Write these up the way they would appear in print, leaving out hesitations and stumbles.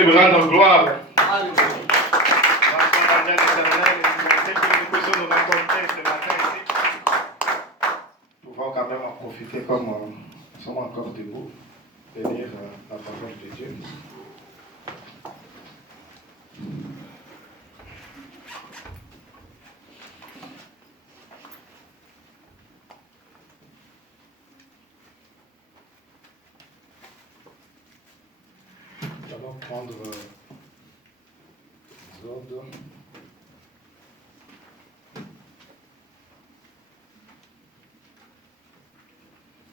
c'est me rendre gloire. Alléluia. Nous puissions nous rencontrer ce matin ici. Nous pouvons quand même en profiter comme nous sommes encore debout et lire la parole de Dieu. Nous allons prendre Exode.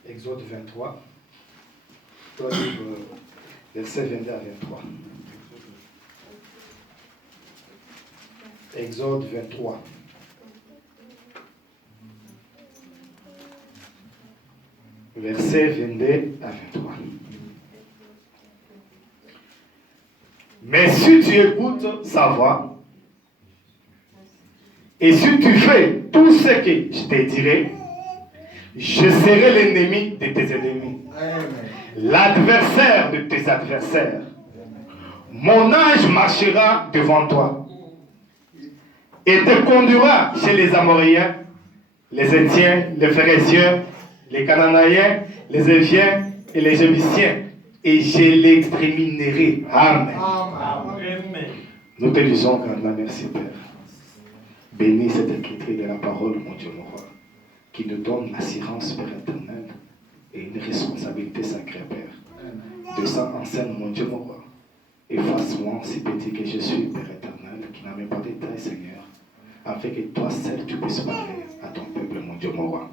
Exode 23. Je dois lire versets 22 à 23. Exode 23. Versets 22 à 23. Mais si tu écoutes sa voix, et si tu fais tout ce que je te dirai, je serai l'ennemi de tes ennemis, l'adversaire de tes adversaires. Mon ange marchera devant toi et te conduira chez les Amoréens, les Étiens, les Phéréziens, les Cananéens, les Éviens et les Jébusiens, et je l'exterminerai. Amen. Amen. Nous te disons grandement merci, Père. Bénis cette écriture de la parole, mon Dieu, mon roi, qui nous donne l'assurance, Père éternel, et une responsabilité sacrée, Père. Descends en scène, mon Dieu, mon roi, et fasse-moi si petit que je suis, Père éternel, qui n'a même pas de taille, Seigneur, afin que toi seul tu puisses parler à ton peuple, mon Dieu, mon roi.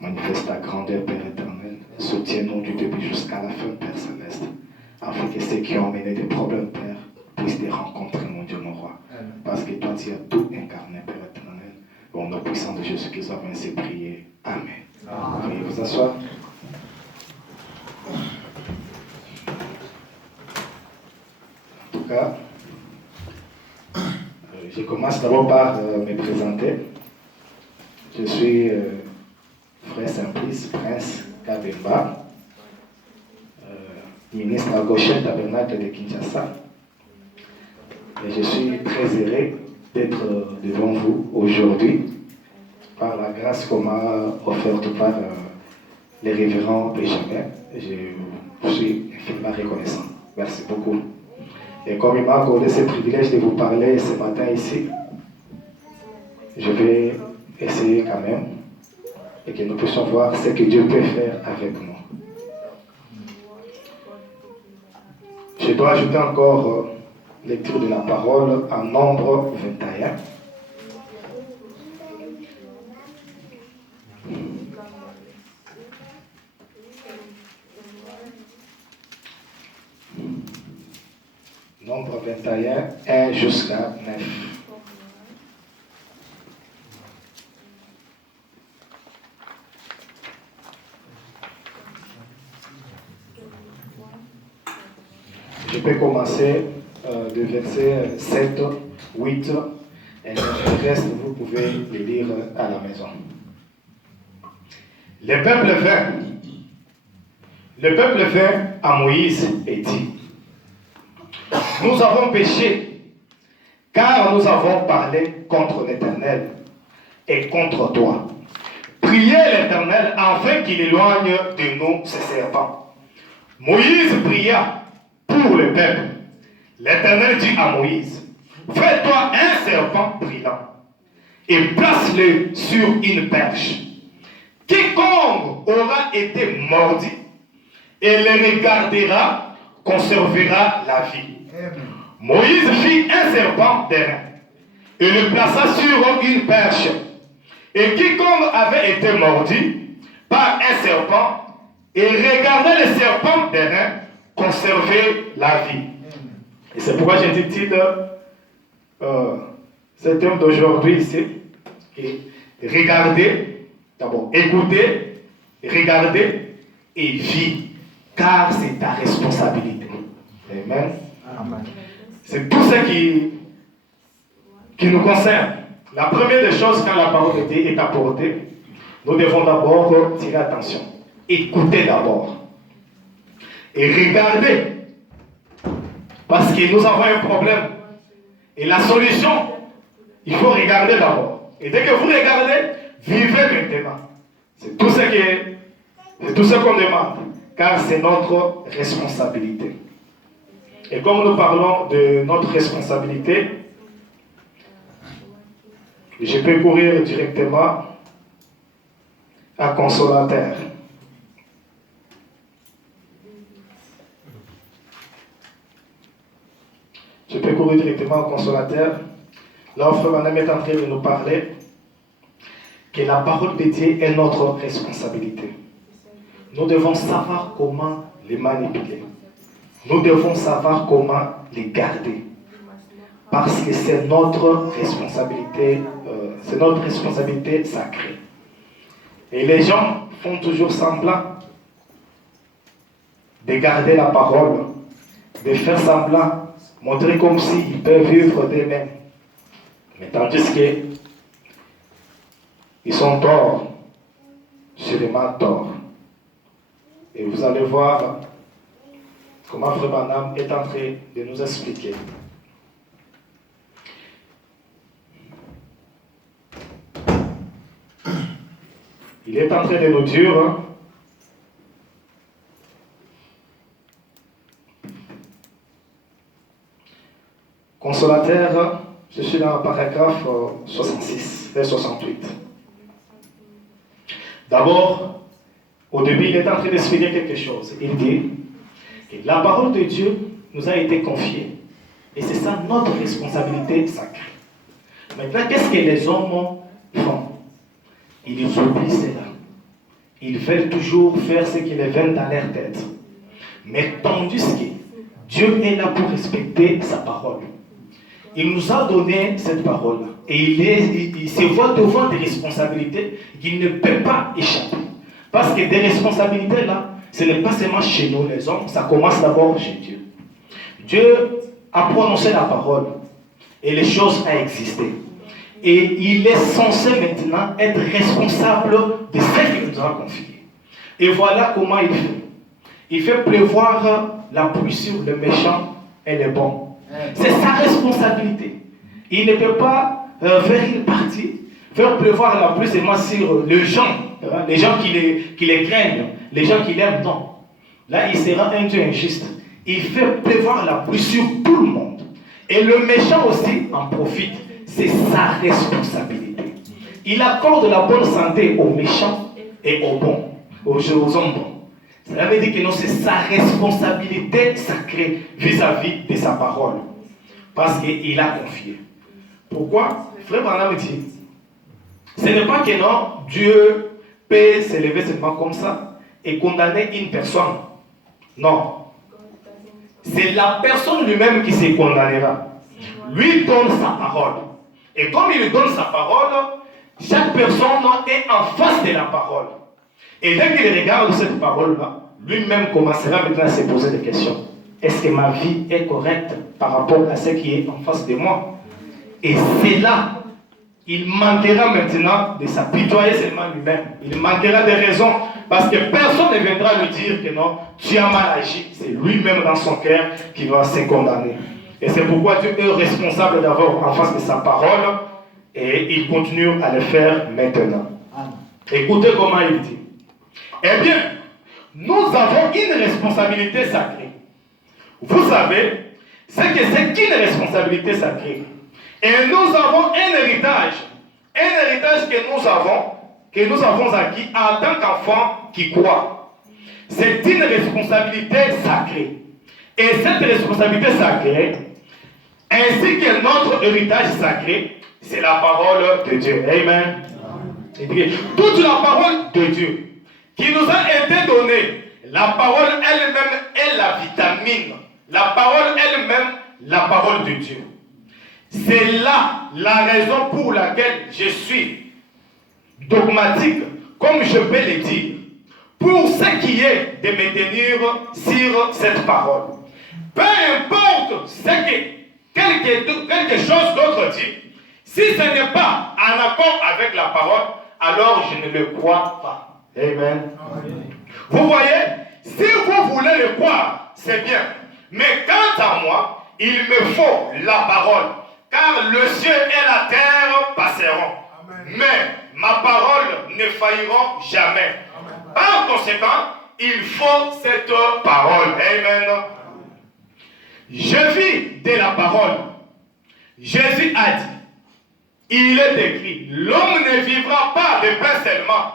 Manifeste ta grandeur, Père éternel. Soutiens-nous du début jusqu'à la fin, Père céleste, afin que ceux qui ont mené des problèmes, Père, puissent te rencontrer, mon Dieu, mon roi. Parce que toi, tu as tout incarné, Père éternel. Au nom puissant de Jésus-Christ, nous avons ainsi prié. Amen. Veuillez vous asseoir. En tout cas, je commence d'abord par me présenter. Je suis Frère Simplice, Prince Kabemba, ministre à Goshen Tabernacle de Kinshasa. Et je suis très heureux d'être devant vous aujourd'hui par la grâce qu'on m'a offerte par les révérends Benjamin. Je suis infiniment reconnaissant. Merci beaucoup. Et comme il m'a accordé ce privilège de vous parler ce matin ici, je vais essayer quand même et que nous puissions voir ce que Dieu peut faire avec nous. Je dois ajouter encore lecture de la parole en Nombre 21. Nombre 21, 1 jusqu'à 9. Je peux commencer de verset 7, 8, et le reste, vous pouvez le lire à la maison. Le peuple vint à Moïse et dit: nous avons péché, car nous avons parlé contre l'Éternel et contre toi. Priez l'Éternel afin qu'il éloigne de nous ces serpents. Moïse pria pour le peuple. L'Éternel dit à Moïse: fais-toi un serpent brillant et place-le sur une perche. Quiconque aura été mordu et le regardera conservera la vie. Moïse fit un serpent d'airain et le plaça sur une perche. Et quiconque avait été mordu par un serpent et regardait le serpent d'airain conservait la vie. Et c'est pourquoi j'intitule ce thème d'aujourd'hui ici. Regardez, d'abord écoutez, regardez et vie, car c'est ta responsabilité. Amen. Amen. C'est tout ce qui nous concerne. La première des choses, quand la parole de Dieu est apportée, nous devons d'abord tirer attention. Écoutez d'abord. Et regardez. Parce que nous avons un problème. Et la solution, il faut regarder d'abord. Et dès que vous regardez, vivez maintenant. C'est tout ce qu'on demande. Car c'est notre responsabilité. Et comme nous parlons de notre responsabilité, je peux courir directement à Consolateur. Je peux courir directement au Consolateur. Là, Frère Madame est en train de nous parler que la parole de Dieu est notre responsabilité. Nous devons savoir comment les manipuler. Nous devons savoir comment les garder. Parce que c'est notre responsabilité sacrée. Et les gens font toujours semblant de garder la parole, de faire semblant, montrer comme s'ils peuvent vivre d'eux-mêmes. Mais tandis qu'ils sont torts, sûrement torts. Et vous allez voir comment Frère Branham est en train de nous expliquer. Il est en train de nous dire Consolateur, je suis dans le paragraphe 66 et 68. D'abord, au début, il est en train d'expliquer quelque chose. Il dit que la parole de Dieu nous a été confiée et c'est ça notre responsabilité sacrée. Maintenant, qu'est-ce que les hommes font? Ils oublient cela. Ils veulent toujours faire ce qui les vient dans leur tête. Mais tandis que Dieu est là pour respecter sa parole. Il nous a donné cette parole. Et il se voit devant des responsabilités qu'il ne peut pas échapper. Parce que des responsabilités là, ce n'est pas seulement chez nous les hommes, ça commence d'abord chez Dieu. Dieu a prononcé la parole et les choses ont existé. Et il est censé maintenant être responsable de ce qu'il nous a confié. Et voilà comment il fait. Il fait pleuvoir la pluie sur le méchant et le bon. C'est sa responsabilité. Il ne peut pas faire une partie, faire pleuvoir la pluie seulement sur les gens qui les craignent, les gens qui l'aiment. Non. Là, il sera un Dieu injuste. Il fait pleuvoir la pluie sur tout le monde. Et le méchant aussi en profite. C'est sa responsabilité. Il accorde la bonne santé aux méchants et aux bons, aux hommes bons. Cela veut dire que non, c'est sa responsabilité sacrée vis-à-vis de sa parole. Parce qu'il a confié. Pourquoi? Frère Branham dit, ce n'est pas que non, Dieu peut s'élever seulement comme ça et condamner une personne. Non. C'est la personne lui-même qui se condamnera. Lui donne sa parole. Et comme il lui donne sa parole, chaque personne est en face de la parole. Et dès qu'il regarde cette parole-là, lui-même commencera maintenant à se poser des questions. Est-ce que ma vie est correcte par rapport à ce qui est en face de moi? Et c'est là, il manquera maintenant de s'apitoyer seulement lui-même. Il manquera de raisons parce que personne ne viendra lui dire que non, tu as mal agi. C'est lui-même dans son cœur qui va se condamner. Et c'est pourquoi Dieu est responsable d'avoir en face de sa parole et il continue à le faire maintenant. Écoutez comment il dit. Eh bien, nous avons une responsabilité sacrée. Vous savez, c'est qu'une responsabilité sacrée. Et nous avons un héritage que nous avons acquis en tant qu'enfants qui croient. C'est une responsabilité sacrée. Et cette responsabilité sacrée, ainsi que notre héritage sacré, c'est la parole de Dieu. Amen. Toute la parole de Dieu qui nous a été donnée, la parole elle-même est la vitamine. La parole elle-même, la parole de Dieu. C'est là la raison pour laquelle je suis dogmatique, comme je peux le dire, pour ce qui est de me tenir sur cette parole. Peu importe ce que quelque chose d'autre dit, si ce n'est pas en accord avec la parole, alors je ne le crois pas. Amen. Vous voyez, si vous voulez le croire, c'est bien. Mais quant à moi, il me faut la parole, car le ciel et la terre passeront. Amen. Mais ma parole ne failliront jamais. Amen. Par conséquent, il faut cette parole. Amen. Je vis de la parole. Jésus a dit, il est écrit, l'homme ne vivra pas de pain seulement,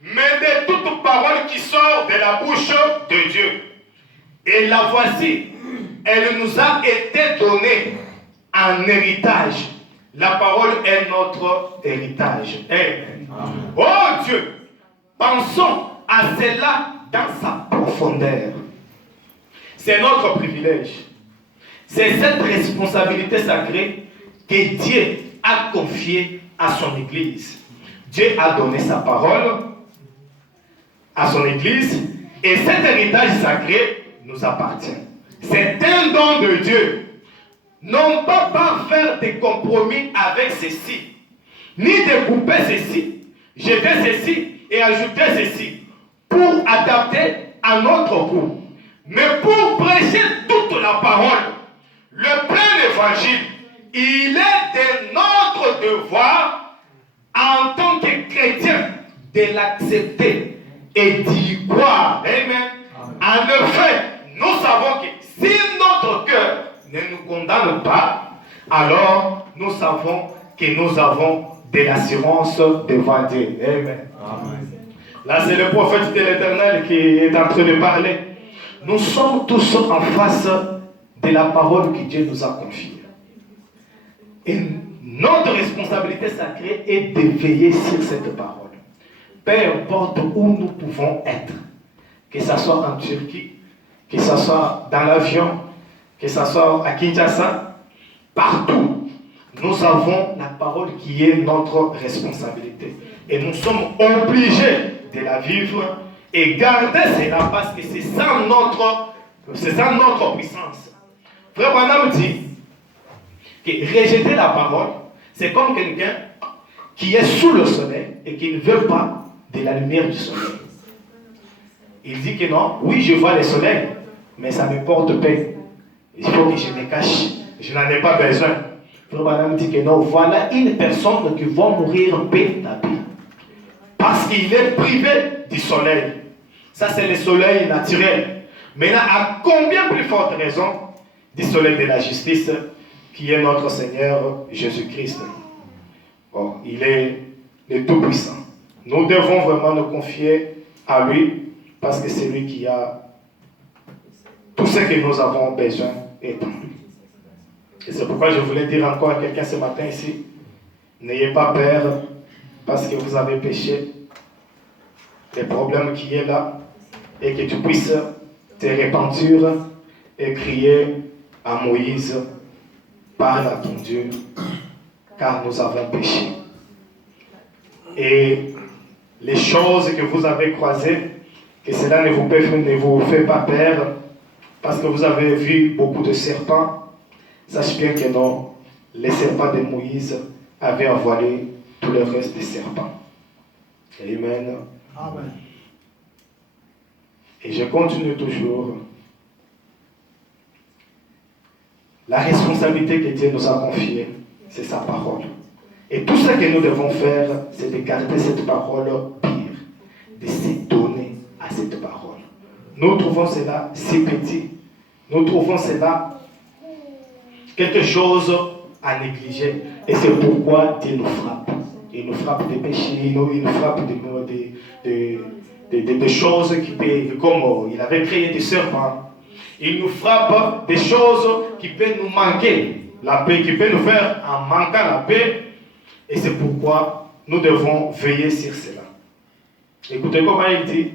mais de toute parole qui sort de la bouche de Dieu. Et la voici, elle nous a été donnée en héritage. La parole est notre héritage. Amen. Amen. Oh Dieu, pensons à cela dans sa profondeur. C'est notre privilège. C'est cette responsabilité sacrée que Dieu a confiée à son Église. Dieu a donné sa parole à son Église et cet héritage sacré nous appartient. C'est un don de Dieu. Non pas faire des compromis avec ceci, ni découper ceci, jeter ceci et ajouter ceci pour adapter à notre goût, mais pour prêcher toute la parole, le plein évangile. Il est de notre devoir en tant que chrétien de l'accepter et d'y croire. Amen. En effet, nous savons que si notre cœur ne nous condamne pas, alors nous savons que nous avons de l'assurance devant Dieu. Amen. Amen. Là, c'est le prophète de l'Éternel qui est en train de parler. Nous sommes tous en face de la parole que Dieu nous a confiée. Et notre responsabilité sacrée est de veiller sur cette parole. Peu importe où nous pouvons être, que ce soit en Turquie, que ce soit dans l'avion, que ce soit à Kinshasa, partout, nous avons la parole qui est notre responsabilité. Et nous sommes obligés de la vivre et garder cela parce que c'est ça notre puissance. Frère Branham dit que rejeter la parole, c'est comme quelqu'un qui est sous le soleil et qui ne veut pas de la lumière du soleil. Il dit que non, oui, je vois le soleil, mais ça me porte peine. Il faut que je me cache. Je n'en ai pas besoin. Frère Branham dit que non, voilà une personne qui va mourir peu à peu. Parce qu'il est privé du soleil. Ça, c'est le soleil naturel. Maintenant, à combien plus forte raison du soleil de la justice qui est notre Seigneur Jésus-Christ. Bon, il est le Tout-Puissant. Nous devons vraiment nous confier à lui parce que c'est lui qui a tout ce que nous avons besoin est en lui. Et c'est pourquoi je voulais dire encore à quelqu'un ce matin ici, n'ayez pas peur parce que vous avez péché, les problèmes qui est là, et que tu puisses te repentir et crier à Moïse, parle à ton Dieu, car nous avons péché. Et les choses que vous avez croisées, que cela ne vous fait pas peur, parce que vous avez vu beaucoup de serpents, sache bien que non, les serpents de Moïse avaient avalé tout le reste des serpents. Amen. Amen. Et je continue toujours. La responsabilité que Dieu nous a confiée, c'est sa parole. Et tout ce que nous devons faire, c'est de garder cette parole pure, de se donner à cette parole. Nous trouvons cela si petit. Nous trouvons cela quelque chose à négliger. Et c'est pourquoi Dieu nous frappe. Il nous frappe des péchés, il nous frappe des choses qui peuvent, comme il avait créé des serpents. Il nous frappe des choses qui peuvent nous manquer la paix, qui peuvent nous faire en manquant la paix. Et c'est pourquoi nous devons veiller sur cela. Écoutez comment il dit,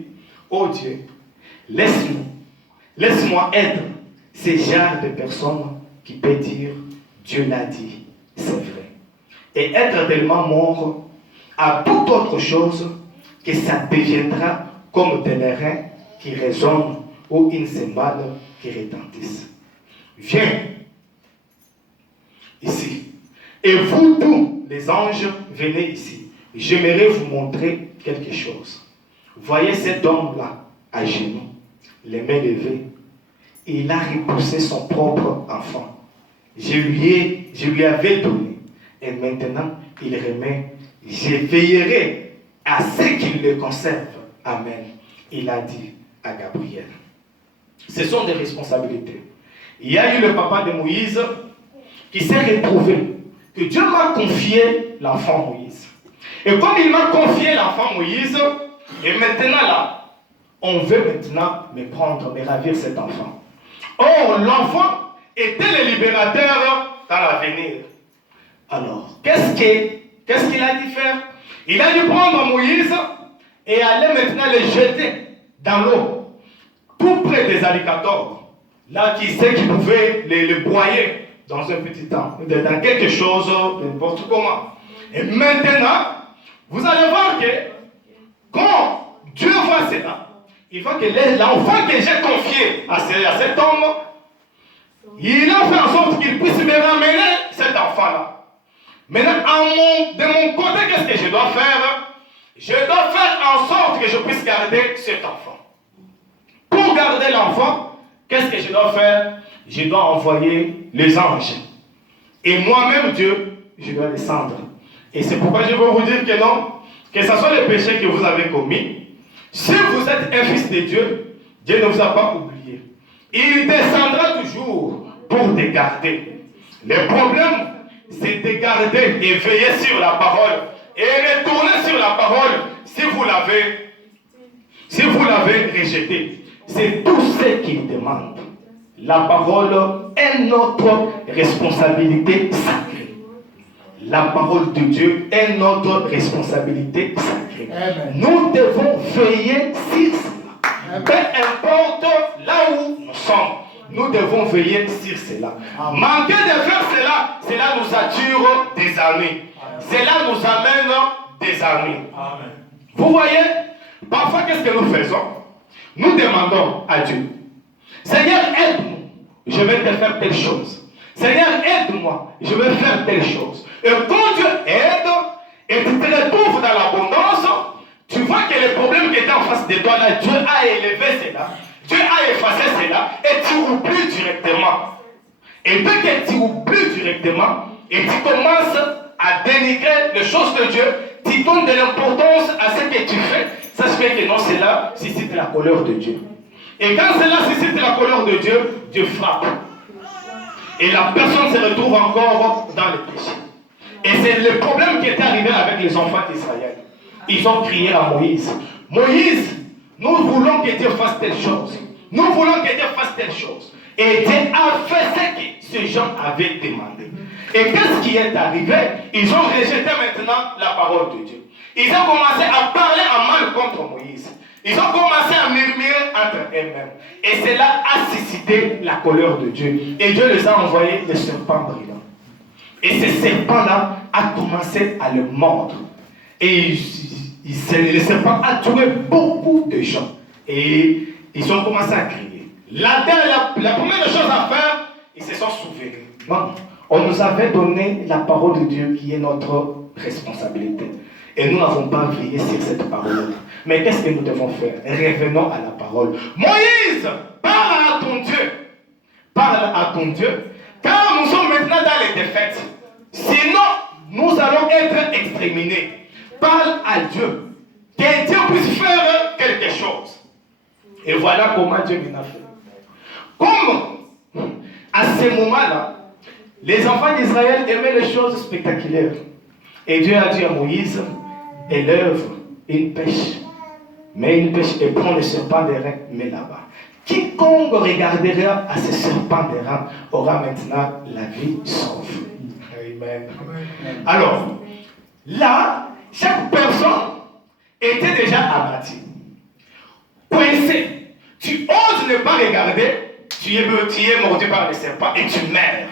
oh Dieu, laisse-moi être ce genre de personne qui peut dire, Dieu l'a dit, c'est vrai. Et être tellement mort à toute autre chose que ça deviendra comme des reins qui résonnent ou une cymbale qui retentissent. Viens ici. Et vous tous, les anges, venez ici. J'aimerais vous montrer quelque chose. Voyez cet homme-là, à genoux, les mains levées. Il a repoussé son propre enfant. je lui avais donné. Et maintenant, il remet, je veillerai à ce qu'il le conserve. Amen. Il a dit à Gabriel. Ce sont des responsabilités. Il y a eu le papa de Moïse qui s'est retrouvé que Dieu m'a confié l'enfant Moïse. Et comme il m'a confié l'enfant Moïse, et maintenant là, on veut maintenant me prendre, me ravir cet enfant. Or, l'enfant était le libérateur dans l'avenir. Alors, qu'est-ce qu'il a dû faire? Il a dû prendre Moïse et aller maintenant le jeter dans l'eau, tout près des alligators. Là, qui sait qu'il pouvait les broyer dans un petit temps, dans quelque chose, n'importe comment. Et maintenant, vous allez voir que quand Dieu voit cela, il voit que l'enfant que j'ai confié à cet homme, il a fait en sorte qu'il puisse me ramener cet enfant-là. Maintenant, de mon côté, qu'est-ce que je dois faire? Je dois faire en sorte que je puisse garder cet enfant. Pour garder l'enfant, qu'est-ce que je dois faire? Je dois envoyer les anges. Et moi-même, Dieu, je dois descendre. Et c'est pourquoi je veux vous dire que non, que ce soit le péché que vous avez commis, si vous êtes un fils de Dieu, Dieu ne vous a pas oublié. Il descendra toujours pour te garder. Le problème, c'est de garder et veiller sur la parole. Et retourner sur la parole si vous l'avez rejeté. C'est tout ce qu'il demande. La parole est notre responsabilité sacrée. La parole de Dieu est notre responsabilité sacrée. Amen. Nous devons veiller sur cela. Peu importe là où nous sommes, nous devons veiller sur cela. Amen. Manquer de faire cela, cela nous attire des années. Cela nous amène des années. Amen. Vous voyez, parfois qu'est-ce que nous faisons? Nous demandons à Dieu, Seigneur, aide-nous, je vais te faire telle chose. Seigneur, aide-moi, je vais faire telle chose. Et quand Dieu aide, et tu te retrouves dans l'abondance, tu vois que le problème qui était en face de toi, là, Dieu a élevé cela, Dieu a effacé cela, et tu oublies directement. Et dès que tu oublies directement, et tu commences à dénigrer les choses de Dieu, tu donnes de l'importance à ce que tu fais, ça se fait que non, cela suscite la colère de Dieu. Et quand cela suscite la colère de Dieu, Dieu frappe. Et la personne se retrouve encore dans le péché. Et c'est le problème qui était arrivé avec les enfants d'Israël. Ils ont crié à Moïse. Moïse, nous voulons que Dieu fasse telle chose. Nous voulons que Dieu fasse telle chose. Et Dieu a fait ce que ces gens avaient demandé. Et qu'est-ce qui est arrivé? Ils ont rejeté maintenant la parole de Dieu. Ils ont commencé à parler en mal contre Moïse. Ils ont commencé à murmurer entre eux-mêmes. Et cela a suscité la colère de Dieu. Et Dieu les a envoyés des serpents brillants. Et ces serpents-là a commencé à le mordre. Et le serpent a tué beaucoup de gens. Et ils ont commencé à crier. La première chose à faire, ils se sont souvenus. Non, on nous avait donné la parole de Dieu qui est notre responsabilité. Et nous n'avons pas veillé sur cette parole. Mais qu'est-ce que nous devons faire? Revenons à la parole. Moïse, parle à ton Dieu. Parle à ton Dieu. Car nous sommes maintenant dans les défaites. Sinon, nous allons être exterminés. Parle à Dieu. Que Dieu puisse faire quelque chose. Et voilà comment Dieu m'en a fait. Comme à ce moment-là, les enfants d'Israël aimaient les choses spectaculaires. Et Dieu a dit à Moïse, élève une pêche. Mets une pêche et prends le serpent d'airain, mets là-bas. Quiconque regardera à ce serpent d'airain aura maintenant la vie sauve. Amen. Alors, là, chaque personne était déjà abattue. Coincé. Tu oses ne pas regarder, tu es mordu par le serpent et tu meurs.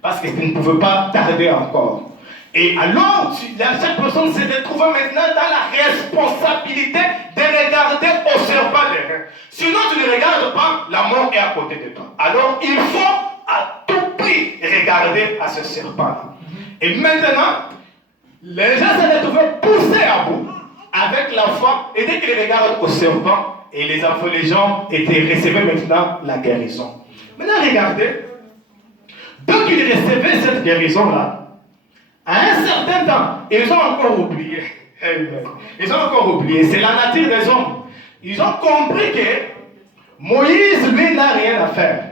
Parce que tu ne pouvais pas tarder encore. Et alors, chaque personne se retrouve maintenant dans la responsabilité de regarder au serpent d'airain. Sinon, tu ne regardes pas, la mort est à côté de toi. Alors, il faut à tout prix regarder à ce serpent-là. Et maintenant, les gens se retrouvaient poussés à bout avec la foi. Et dès qu'ils regardent au serpent, et les gens recevaient maintenant la guérison. Maintenant, regardez. Donc ils recevaient cette guérison-là. À un certain temps, ils ont encore oublié. Ils ont encore oublié. C'est la nature des hommes. Ils ont compris que Moïse, lui, n'a rien à faire.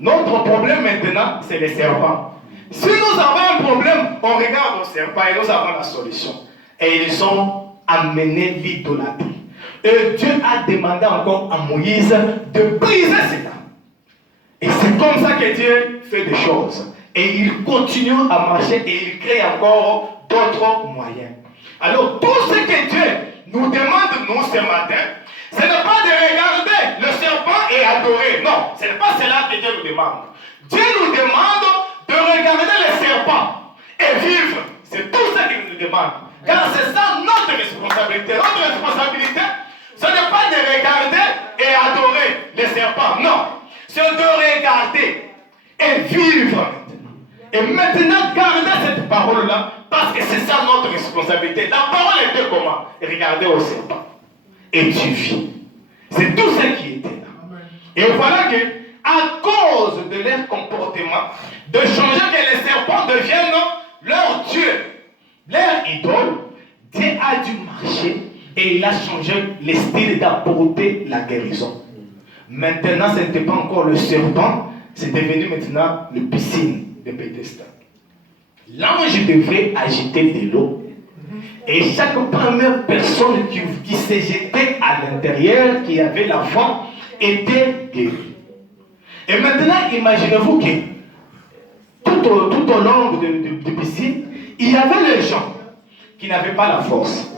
Notre problème maintenant, c'est les serpents. Si nous avons un problème, on regarde au serpent et nous avons la solution. Et ils ont amené l'idolâtrie. Et Dieu a demandé encore à Moïse de briser ces dents. Et c'est comme ça que Dieu fait des choses. Et il continue à marcher et il crée encore d'autres moyens. Alors tout ce que Dieu nous demande, nous, ce matin, ce n'est pas de regarder le serpent et adorer. Non, ce n'est pas cela que Dieu nous demande. Dieu nous demande de regarder le serpent et vivre. C'est tout ce qu'il nous demande. Car c'est ça notre responsabilité. Notre responsabilité, ce n'est pas de regarder et adorer le serpent. Non, c'est de regarder et vivre maintenant. Et maintenant, gardez cette parole-là, parce que c'est ça notre responsabilité. La parole était comment? Regardez au serpent. Et tu vis. C'est tout ce qui était là. Et voilà que, à cause de leur comportement, de changer que les serpents deviennent leur Dieu, leur idole, Dieu a dû marcher et il a changé le style d'apporter la guérison. Maintenant, ce n'était pas encore le serpent, c'est devenu maintenant le piscine de Bethesda. L'ange devait agiter de l'eau. Et chaque première personne qui s'est jetée à l'intérieur, qui avait la foi, était guérie. Et maintenant, imaginez-vous que tout au long de piscine, il y avait les gens qui n'avaient pas la force.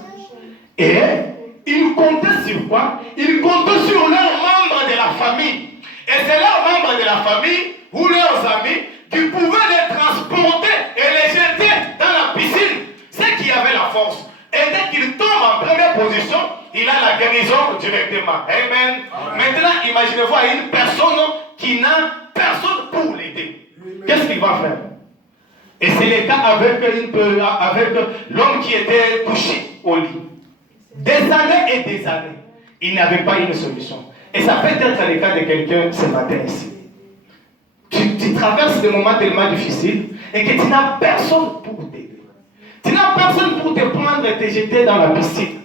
Et ils comptaient sur quoi? Ils comptaient sur leurs membres de la famille. Et c'est leurs membres de la famille ou leurs amis qui pouvaient les transporter et les jeter dans la piscine. Ceux qui avaient la force. Et dès qu'il tombe en première position, il a la guérison directement. Amen. Maintenant, imaginez-vous à une personne qui n'a personne pour l'aider. Qu'est-ce qu'il va faire? Et c'est le cas avec l'homme qui était couché au lit. Des années et des années. Il n'avait pas une solution. Et ça peut être le cas de quelqu'un ce matin ici. Tu traverses des moments tellement difficiles et que tu n'as personne pour t'aider. Tu n'as personne pour te prendre et te jeter dans la piscine.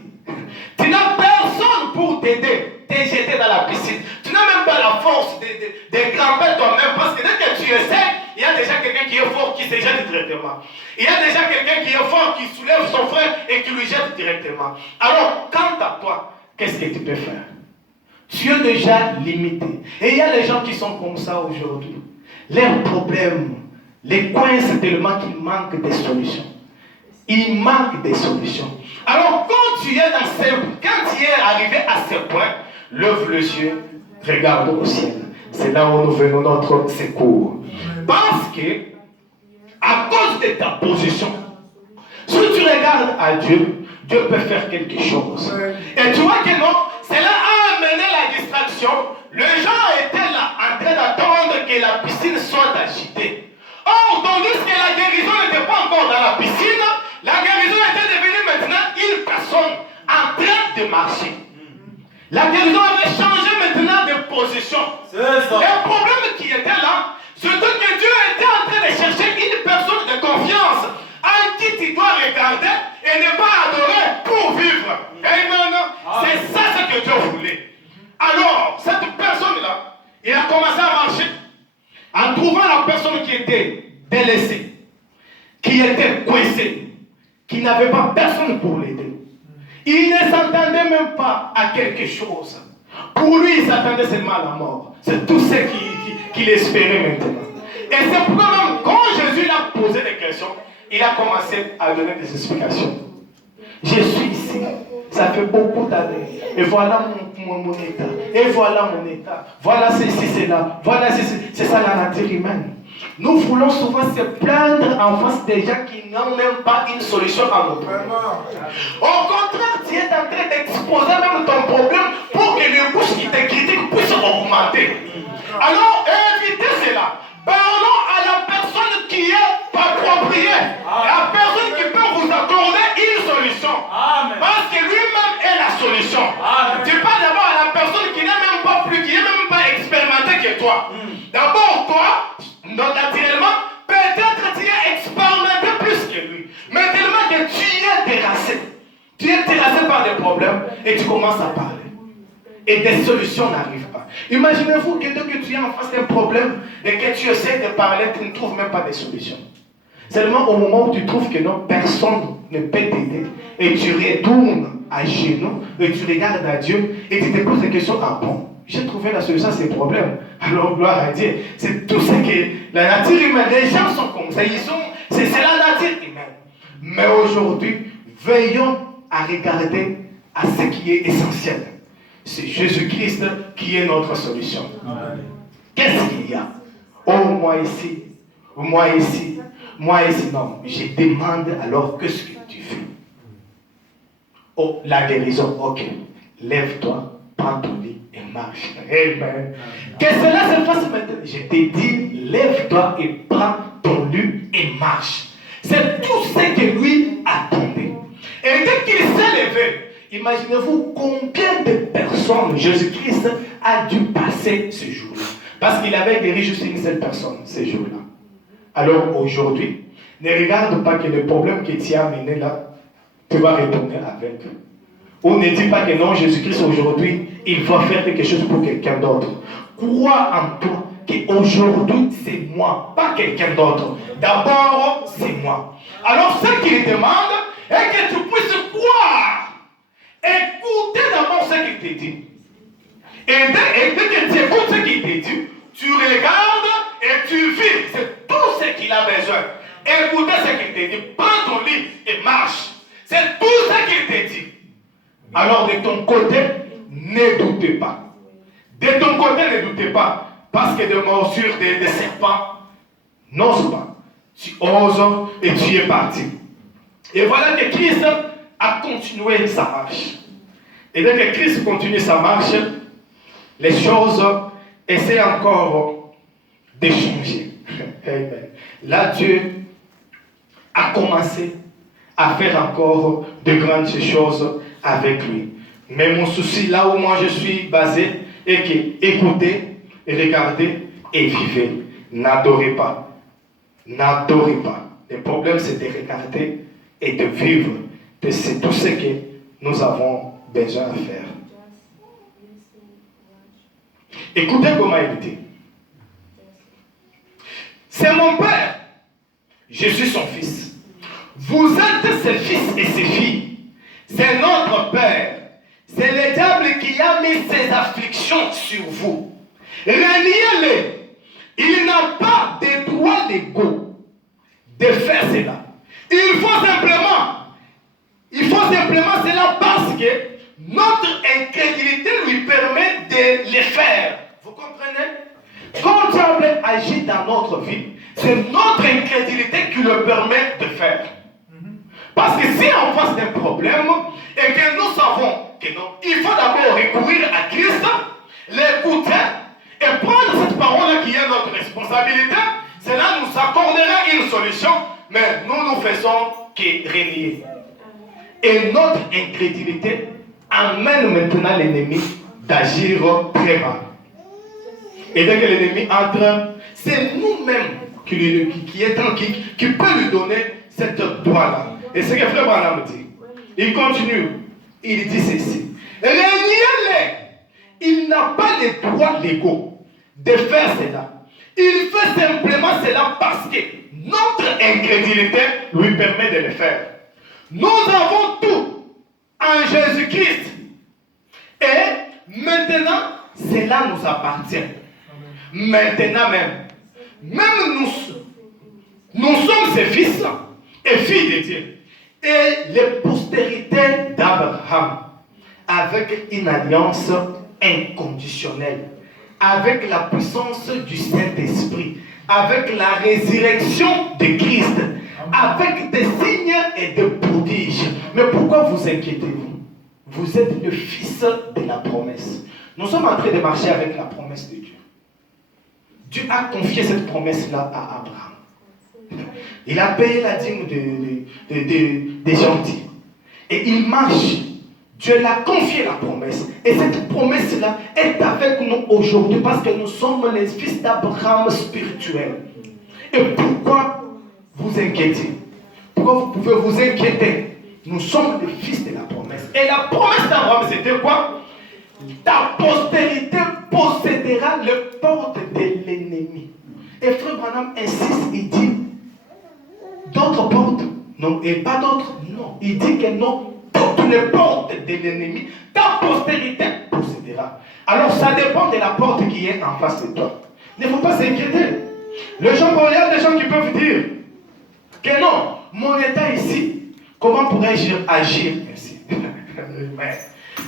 Tu n'as personne pour t'aider, te jeter dans la piscine. Tu n'as même pas la force de grimper toi-même parce que dès que tu essaies, il y a déjà quelqu'un qui est fort qui se jette directement. Il y a déjà quelqu'un qui est fort qui soulève son frère et qui lui jette directement. Alors, quant à toi, qu'est-ce que tu peux faire? Tu es déjà limité. Et il y a des gens qui sont comme ça aujourd'hui. Leurs problèmes les coincent tellement qu'ils manquent des solutions. Ils manquent des solutions. Alors, quand tu es arrivé à ce point, lève les yeux, regarde au ciel. C'est là où nous venons notre secours. Parce que, à cause de ta position, si tu regardes à Dieu, Dieu peut faire quelque chose. Et tu vois que non, cela a amené la distraction. Les gens étaient là en train d'attendre que la piscine soit agitée. Or, tandis que la guérison n'était pas encore dans la piscine, la guérison était devenue maintenant une personne en train de marcher. La guérison avait changé maintenant de position. Le problème qui était là, c'est que Dieu était en train de chercher une personne de confiance en qui tu dois regarder et ne pas adorer pour vivre. Amen. C'est ça ce que Dieu voulait. Alors, cette personne-là, il a commencé à marcher en trouvant la personne qui était délaissée, qui était coincée, qui n'avait pas personne pour l'aider. Il ne s'attendait même pas à quelque chose. Pour lui, il s'attendait seulement à la mort. C'est tout ce qu'il espérait maintenant. Et c'est pourquoi même, quand Jésus l'a posé des questions, il a commencé à donner des explications. Je suis ici. Ça fait beaucoup d'années. Et voilà mon état. Et voilà mon état. Voilà ceci, c'est là. Voilà ceci. C'est ça la nature humaine. Nous voulons souvent se plaindre en face des gens qui n'ont même pas une solution à nos problèmes. Au contraire, tu es en train d'exposer même ton problème pour que les bouches qui te critiquent puissent augmenter. Alors, évitez cela. Parlons à la personne qui est appropriée. La personne qui peut vous accorder une solution. Amen. Parce que lui-même est la solution. Amen. Tu parles d'abord à la personne qui n'est même pas expérimentée que toi. D'abord, toi, Donc, naturellement, peut-être tu es expérimenté plus que lui. Mais tellement que tu es terrassé. Tu es terrassé par des problèmes et tu commences à parler. Et des solutions n'arrivent pas. Imaginez-vous que dès que tu es en face d'un problème et que tu essaies de parler, tu ne trouves même pas de solution. Seulement au moment où tu trouves que non, personne ne peut t'aider et tu retournes à genoux et tu regardes à Dieu et tu te poses la question, ah bon, j'ai trouvé la solution à ces problèmes. Alors gloire à Dieu. C'est tout ce que la nature humaine, les gens sont comme ça, c'est la nature humaine. Mais aujourd'hui, veillons à regarder à ce qui est essentiel. C'est Jésus-Christ qui est notre solution. Qu'est-ce qu'il y a? Oh, moi ici, moi ici, moi ici. Non, je demande alors qu'est-ce que tu fais? Oh, la guérison, ok. Lève-toi, prends ton lit et marche. Amen. Que cela se fasse maintenant. Je t'ai dit, lève-toi et prends ton lit et marche. C'est tout ce que lui attendait. Et dès qu'il s'est levé, imaginez-vous combien de personnes Jésus-Christ a dû passer ce jour-là. Parce qu'il avait guéri juste une seule personne ce jour-là. Alors aujourd'hui, ne regarde pas que le problème que tu as amené là, tu vas retourner avec. Ou ne dis pas que non, Jésus-Christ aujourd'hui, il va faire quelque chose pour quelqu'un d'autre. Crois en toi qu'aujourd'hui c'est moi, pas quelqu'un d'autre. D'abord, c'est moi. Alors ce qu'il demande est que tu puisses croire. Écoutez d'abord ce qu'il te dit. Et dès que tu écoutes ce qu'il te dit, tu regardes et tu vis. C'est tout ce qu'il a besoin. Écoutez ce qu'il te dit. Prends ton lit et marche. C'est tout ce qu'il te dit. Alors de ton côté, ne doutez pas. De ton côté, ne doutez pas. Parce que de morsures de serpents, n'ose pas. Tu oses et tu es parti. Et voilà que Christ a continué sa marche. Et dès que Christ continue sa marche, les choses essaient encore de changer. Amen. Là, Dieu a commencé à faire encore de grandes choses avec lui. Mais mon souci, là où moi je suis basé, est que écoutez, regardez et vivez. N'adorez pas. N'adorez pas. Le problème, c'est de regarder et de vivre. C'est tout ce que nous avons besoin de faire. Écoutez comment il dit. C'est mon père. Je suis son fils. Vous êtes ses fils et ses filles. C'est notre père. C'est le diable qui a mis ses afflictions sur vous. Reniez-le. Il n'a pas de droit légaux de faire cela. Il faut simplement cela parce que notre incrédulité lui permet de le faire. Vous comprenez? Quand le diable agit dans notre vie, c'est notre incrédulité qui le permet de faire. Parce que si on face d'un problème et que nous savons que non, il faut d'abord recourir à Christ, l'écouter et prendre cette parole qui est notre responsabilité, cela nous accordera une solution, mais nous faisons que renier. Et notre incrédulité amène maintenant l'ennemi d'agir très mal. Et dès que l'ennemi entre, c'est nous-mêmes qui peut lui donner cette droit-là. Et c'est ce que Frère Branham dit. Il continue. Il dit ceci. Reniez-le. Il n'a pas les droits légaux de faire cela. Il fait simplement cela parce que notre incrédulité lui permet de le faire. Nous avons tout en Jésus-Christ. Et maintenant, cela nous appartient. Maintenant même nous sommes ses fils et filles de Dieu. Et les postérités d'Abraham, avec une alliance inconditionnelle, avec la puissance du Saint-Esprit, avec la résurrection de Christ, avec des signes et des prodiges. Mais pourquoi vous inquiétez-vous? Vous êtes le fils de la promesse. Nous sommes en train de marcher avec la promesse de Dieu. Dieu a confié cette promesse-là à Abraham. Il a payé la dîme des gentils. Et il marche. Dieu l'a confié la promesse. Et cette promesse-là est avec nous aujourd'hui parce que nous sommes les fils d'Abraham spirituels. Et pourquoi vous inquiétez? Pourquoi vous pouvez vous inquiéter? Nous sommes les fils de la promesse. Et la promesse d'Abraham, c'était quoi? Ta postérité possédera les portes de l'ennemi. Et Frère Branham insiste, il dit d'autres portes, non, et pas d'autres, non. Il dit que non, toutes les portes de l'ennemi, ta postérité possédera. Alors ça dépend de la porte qui est en face de toi. Il ne faut pas s'inquiéter. Les gens, il y a des gens qui peuvent dire que non, mon état ici, comment pourrais-je agir ainsi?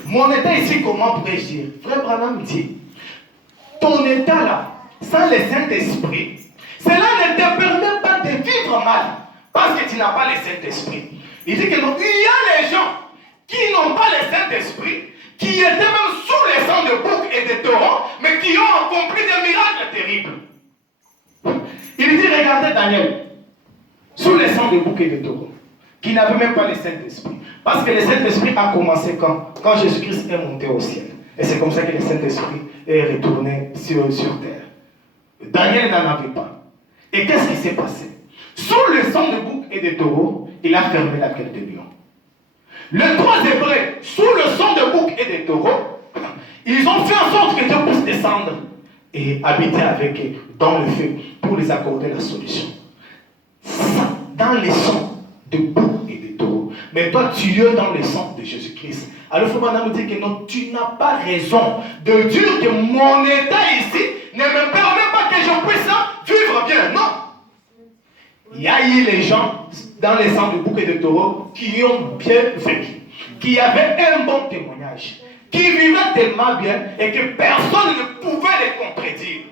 Mon état ici, comment pourrais-je dire? Frère Branham dit, ton état là, sans le Saint-Esprit, cela ne te permet pas de vivre mal, parce que tu n'as pas le Saint-Esprit. Il dit que non, il y a les gens qui n'ont pas le Saint-Esprit, qui étaient même sous les sangs de bouc et de taureaux, mais qui ont accompli des miracles terribles. Il dit, regardez Daniel, sous les sangs de bouc et de taureaux, qui n'avait même pas le Saint-Esprit. Parce que le Saint-Esprit a commencé quand Jésus-Christ est monté au ciel. Et c'est comme ça que le Saint-Esprit est retourné sur terre. Daniel n'en avait pas. Et qu'est-ce qui s'est passé? Sous le sang de bouc et de taureau, il a fermé la gueule de lion. Les trois Hébreux, sous le sang de bouc et de taureau, ils ont fait en sorte que Dieu puisse descendre et habiter avec eux dans le feu pour les accorder la solution. Ça, dans le sang de bouc et de taureau. Mais toi, tu es dans le sang de Jésus-Christ. Alors, il faut maintenant me dire que non, tu n'as pas raison de dire que mon état ici ne me permet pas que je puisse vivre bien. Non. Il y a eu les gens dans les sangs de bouc et de taureau qui ont bien vécu, qui avaient un bon témoignage, qui vivaient tellement bien et que personne ne pouvait les contredire.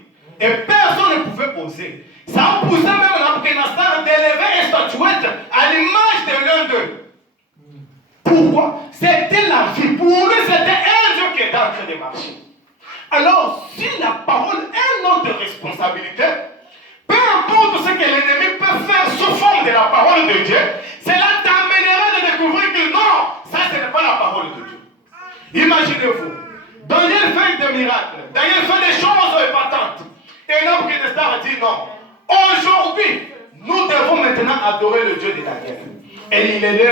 Et personne ne pouvait oser. Ça a poussé même Nabuchodonosor d'élever une statuette à l'image de l'un d'eux. Pourquoi? C'était la vie. Pour lui, c'était un Dieu qui était en train de marcher. Alors, si la parole est notre responsabilité, peu importe ce que l'ennemi peut faire sous forme de la parole de Dieu, cela t'amènera de découvrir que non, ça ce n'est pas la parole de Dieu. Imaginez-vous, Daniel fait des miracles, Daniel fait des choses épatantes. Et Nabuchodonosor dit non, aujourd'hui, nous devons maintenant adorer le Dieu de Daniel. Et il élève